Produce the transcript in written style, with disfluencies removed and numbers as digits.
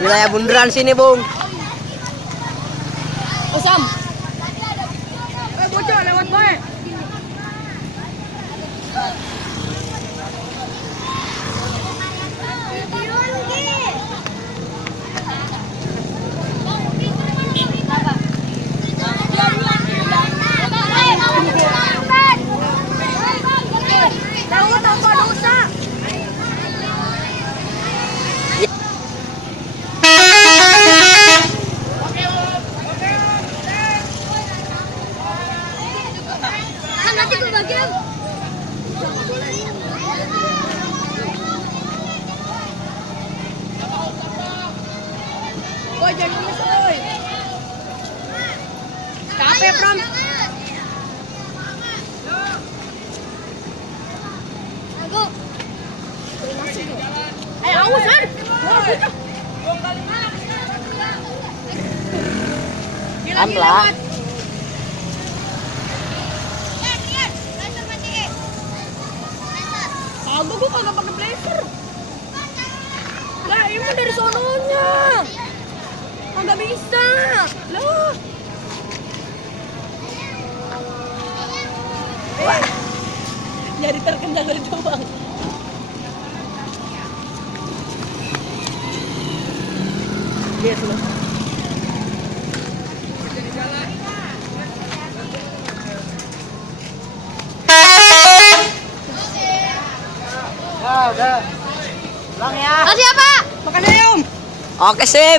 Wilayah bundaran sini, Bung. Oh, Sam. Bocor lewat bae. Nanti gue bagian. Boy, jangan nangis, boy. Capek, Pram. Aku. Ayo, awas, Han. Ampla. Kagak, gue kagak pakai blazer. Lah, ini mah dari sononya. Kagak bisa. Loh. Nyari terkenal doang. Lihat loh. Ya, udah. Pulang ya. Kasih apa? Makan ayam. Oke, sip.